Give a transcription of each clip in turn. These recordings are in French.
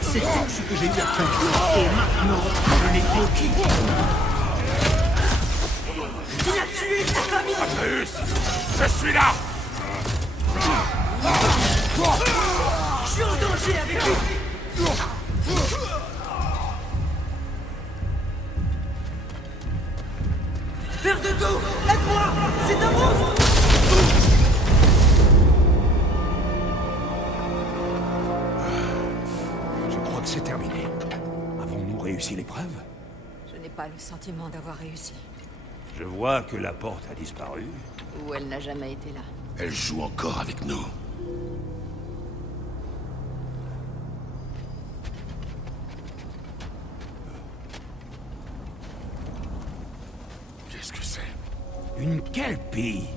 C'est tout ce que j'ai eu à faire. Et maintenant, je l'ai conquis. Il a tué sa famille. Atreus, je suis là. Je suis en danger avec lui. Père de dos, aide-moi. C'est un monstre. Je crois que c'est terminé. Avons-nous réussi l'épreuve? Je n'ai pas le sentiment d'avoir réussi. Je vois que la porte a disparu. Ou elle n'a jamais été là. Elle joue encore avec nous. Qu'est-ce que c'est? Une kelpie.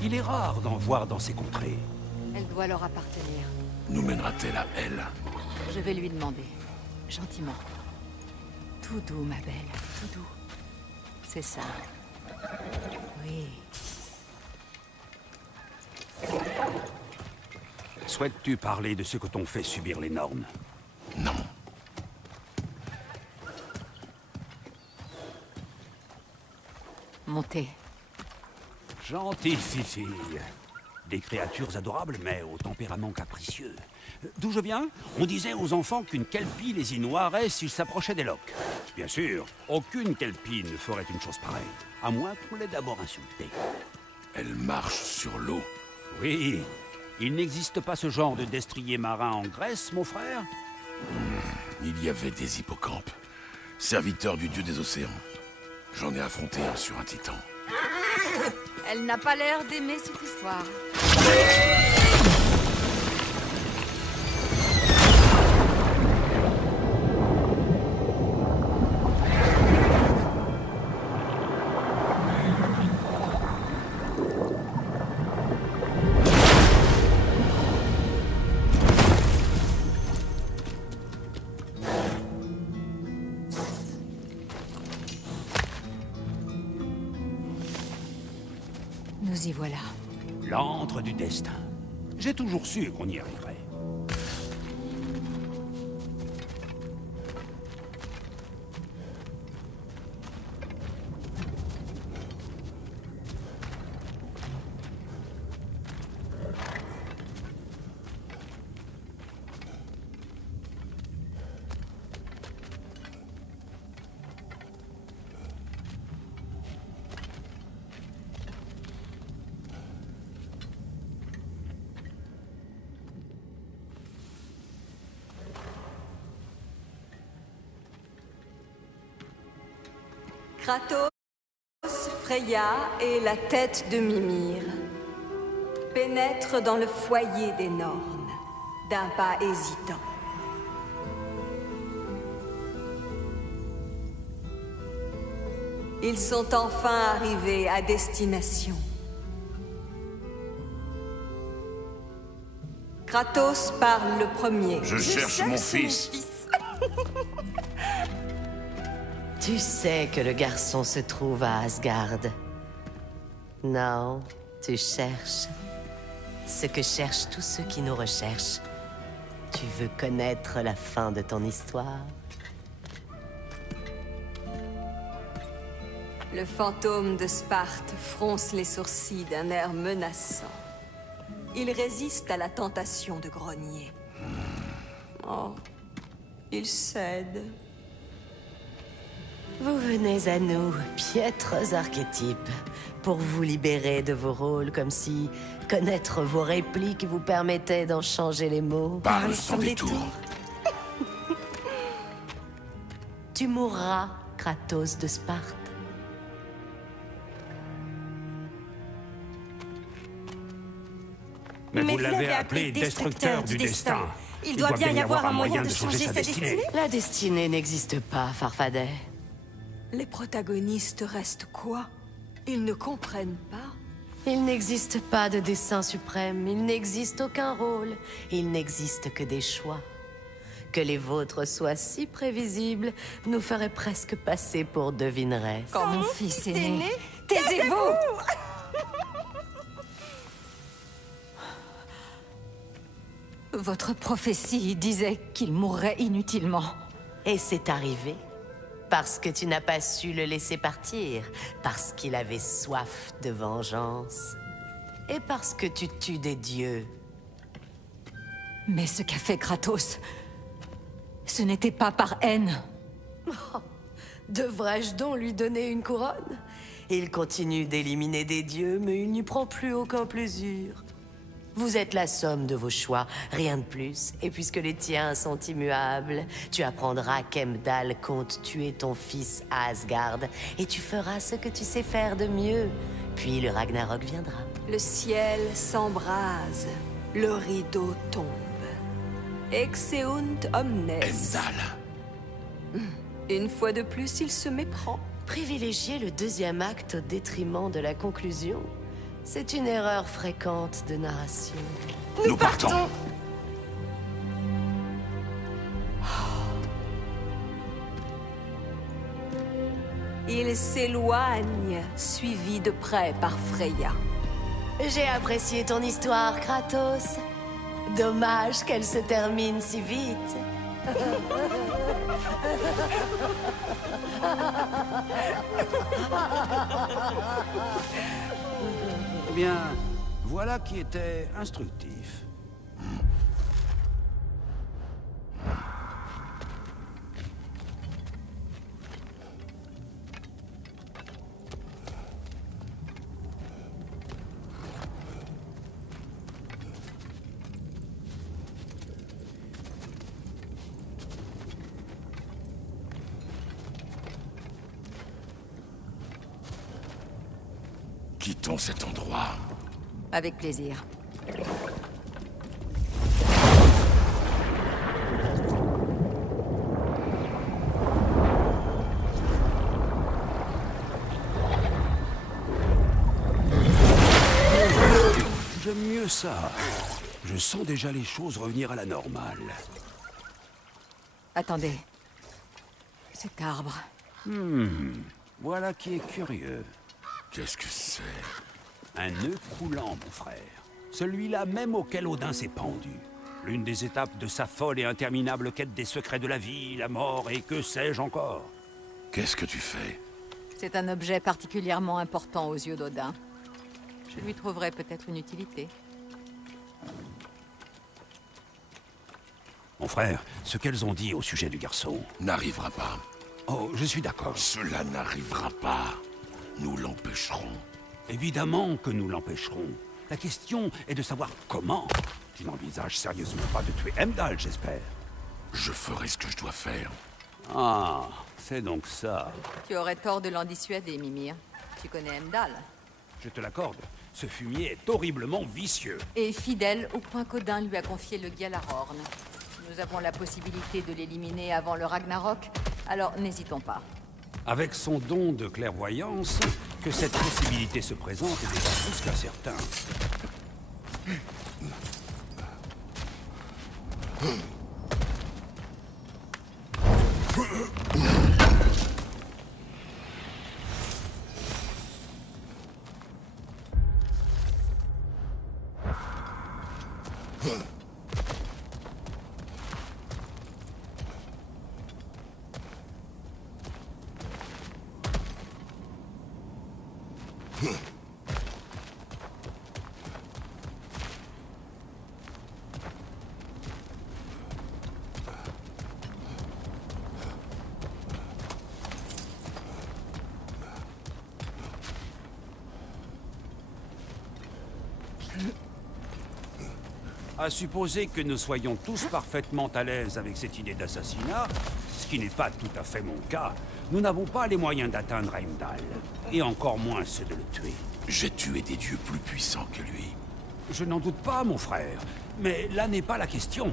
Il est rare d'en voir dans ces contrées. Elle doit leur appartenir. Nous mènera-t-elle à elle? Je vais lui demander. Gentiment. Tout doux, ma belle. Tout doux. C'est ça. Oui. Souhaites-tu parler de ce que t'ont fait subir les Nornes? Non. Montez. Gentille fille. Des créatures adorables, mais au tempérament capricieux. D'où je viens, on disait aux enfants qu'une kelpie les y noirait s'ils s'approchaient des loques. Bien sûr, aucune kelpie ne ferait une chose pareille, à moins qu'on l'ait d'abord insultée. Elle marche sur l'eau. Oui, il n'existe pas ce genre de destrier marin en Grèce, mon frère? Il y avait des hippocampes, serviteurs du dieu des océans. J'en ai affronté un sur un titan. Elle n'a pas l'air d'aimer cette histoire. Nous y voilà. L'antre du destin. J'ai toujours su qu'on y arriverait. Kratos, Freya et la tête de Mimir pénètrent dans le foyer des Nornes, d'un pas hésitant. Ils sont enfin arrivés à destination. Kratos parle le premier. Je cherche mon fils. Tu sais que le garçon se trouve à Asgard. Non, tu cherches ce que cherchent tous ceux qui nous recherchent. Tu veux connaître la fin de ton histoire? Le fantôme de Sparte fronce les sourcils d'un air menaçant. Il résiste à la tentation de grogner. Oh, il cède. Vous venez à nous, piètres archétypes, pour vous libérer de vos rôles, comme si connaître vos répliques vous permettait d'en changer les mots. Parle sans détour. Tu mourras, Kratos de Sparte. Mais vous l'avez appelé destructeur du destin. Il doit bien y avoir un moyen de changer sa destinée. La destinée n'existe pas, Farfadet. Les protagonistes restent quoi? Ils ne comprennent pas. Il n'existe pas de dessein suprême, il n'existe aucun rôle, il n'existe que des choix. Que les vôtres soient si prévisibles nous ferait presque passer pour devineresses. Quand mon fils est né, taisez-vous! Votre prophétie disait qu'il mourrait inutilement. Et c'est arrivé. Parce que tu n'as pas su le laisser partir. Parce qu'il avait soif de vengeance. Et parce que tu tues des dieux. Mais ce qu'a fait Kratos, ce n'était pas par haine. Devrais-je donc lui donner une couronne? Il continue d'éliminer des dieux, mais il n'y prend plus aucun plaisir. Vous êtes la somme de vos choix, rien de plus. Et puisque les tiens sont immuables, tu apprendras qu'Heimdall compte tuer ton fils à Asgard, et tu feras ce que tu sais faire de mieux. Puis le Ragnarok viendra. Le ciel s'embrase, le rideau tombe. Exeunt omnes. Heimdall. Une fois de plus, il se méprend. Privilégier le deuxième acte au détriment de la conclusion, c'est une erreur fréquente de narration. Nous partons. Il s'éloigne, suivi de près par Freya. J'ai apprécié ton histoire, Kratos. Dommage qu'elle se termine si vite. Eh bien, voilà qui était instructif. Quittons cet endroit. Avec plaisir. J'aime mieux ça. Je sens déjà les choses revenir à la normale. Attendez. Cet arbre. Voilà qui est curieux. Qu'est-ce que c'est? Un nœud croulant, mon frère. Celui-là même auquel Odin s'est pendu. L'une des étapes de sa folle et interminable quête des secrets de la vie, la mort et que sais-je encore. Qu'est-ce que tu fais? C'est un objet particulièrement important aux yeux d'Odin. Je lui trouverai peut-être une utilité. Mon frère, ce qu'elles ont dit au sujet du garçon... N'arrivera pas. Oh, je suis d'accord. Cela n'arrivera pas. Nous l'empêcherons. Évidemment que nous l'empêcherons. La question est de savoir comment. Tu n'envisages sérieusement pas de tuer Heimdall, j'espère. Je ferai ce que je dois faire. Ah, c'est donc ça. Tu aurais tort de l'en dissuader, Mimir. Tu connais Heimdall. Je te l'accorde. Ce fumier est horriblement vicieux. Et fidèle au point qu'Odin lui a confié le Gjallarhorn. Nous avons la possibilité de l'éliminer avant le Ragnarok, alors n'hésitons pas. Avec son don de clairvoyance, que cette possibilité se présente est déjà plus qu'à certain. À supposer que nous soyons tous parfaitement à l'aise avec cette idée d'assassinat, ce qui n'est pas tout à fait mon cas, nous n'avons pas les moyens d'atteindre Heimdall, et encore moins ceux de le tuer. J'ai tué des dieux plus puissants que lui. Je n'en doute pas, mon frère, mais là n'est pas la question.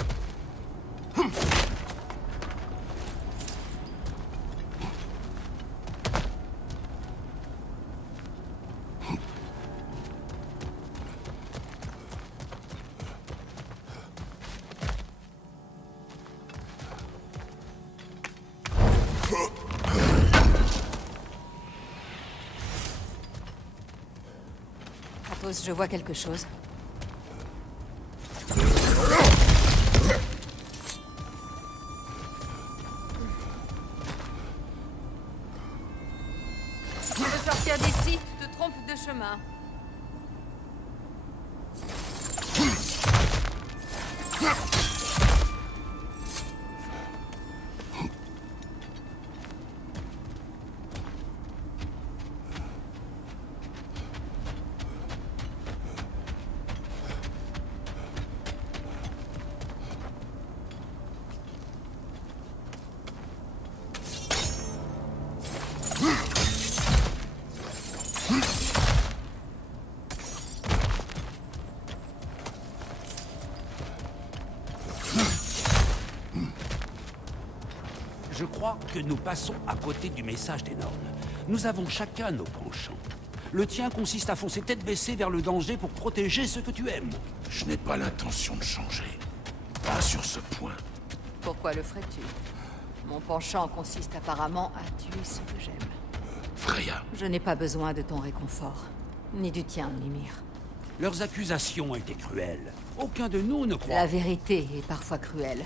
Kratos, je vois quelque chose. chemin. Je crois que nous passons à côté du message des Nornes. Nous avons chacun nos penchants. Le tien consiste à foncer tête baissée vers le danger pour protéger ce que tu aimes. Je n'ai pas l'intention de changer. Pas sur ce point. Pourquoi le ferais-tu? Mon penchant consiste apparemment à tuer ce que j'aime. Freya, Je n'ai pas besoin de ton réconfort. Ni du tien, Mimir. Leurs accusations étaient cruelles. Aucun de nous ne croit. La vérité est parfois cruelle.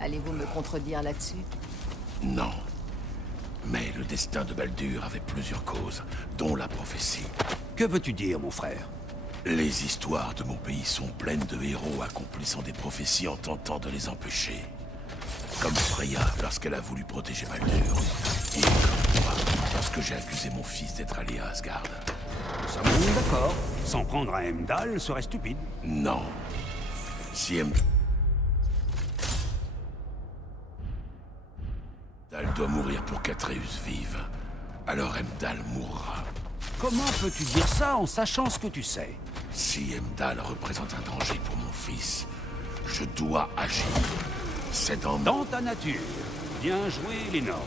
Allez-vous me contredire là-dessus? non. Mais le destin de Baldur avait plusieurs causes, dont la prophétie. Que veux-tu dire, mon frère? Les histoires de mon pays sont pleines de héros accomplissant des prophéties en tentant de les empêcher. Comme Freya, lorsqu'elle a voulu protéger Baldur. Et comme moi, lorsque j'ai accusé mon fils d'être allé à Asgard. Nous sommes d'accord. S'en prendre à Heimdall serait stupide. Non. Si Heimdall doit mourir pour qu'Atreus vive, alors Heimdall mourra. Comment peux-tu dire ça en sachant ce que tu sais? Si Heimdall représente un danger pour mon fils, je dois agir. C'est Dans ta nature. Bien joué, les Nornes.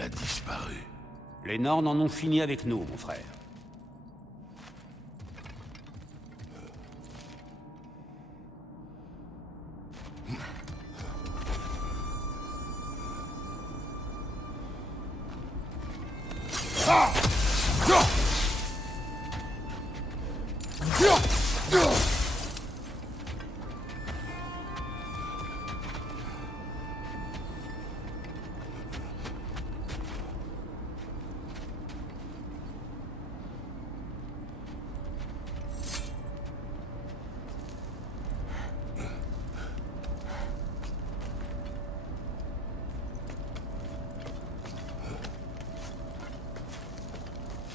Il a disparu. Les Norns en ont fini avec nous, mon frère.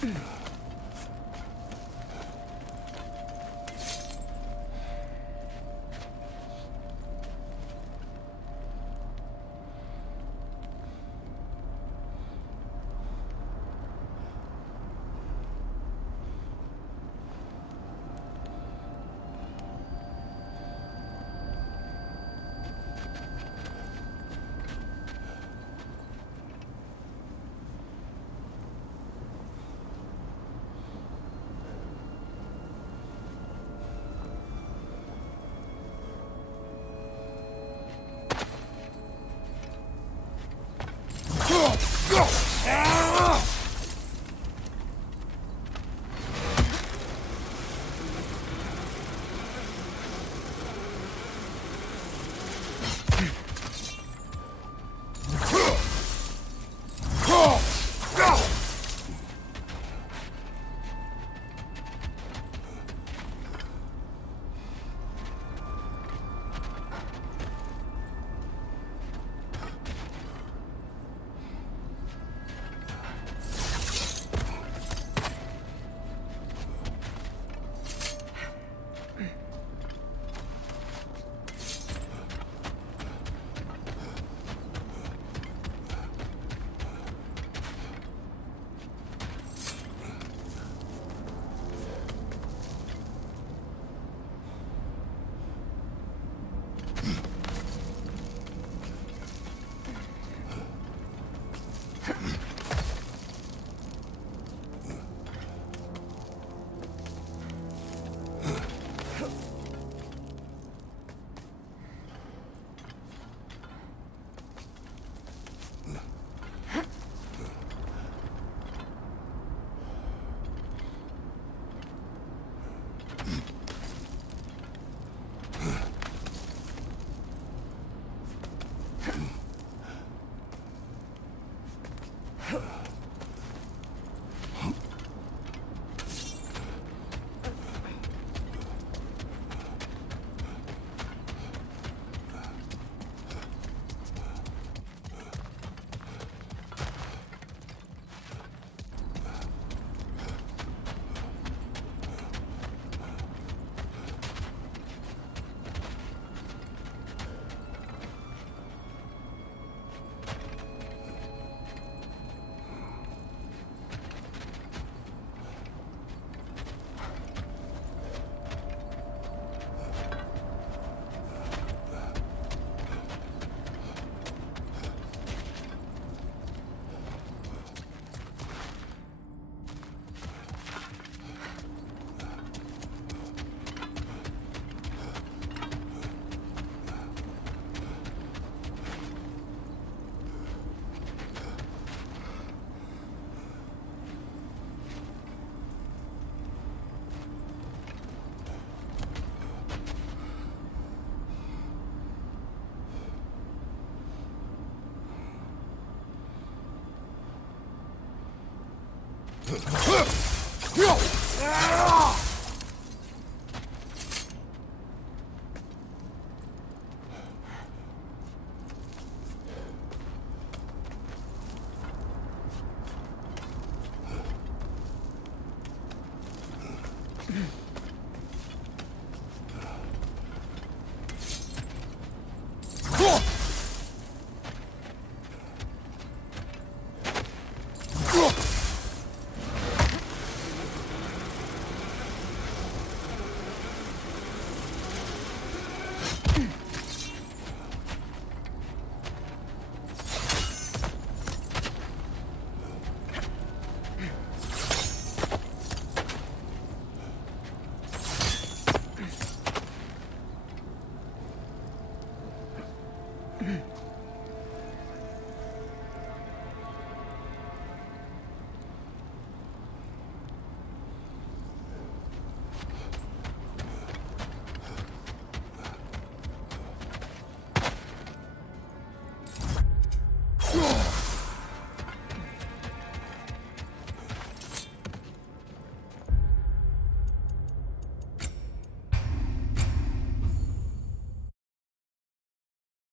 Mm.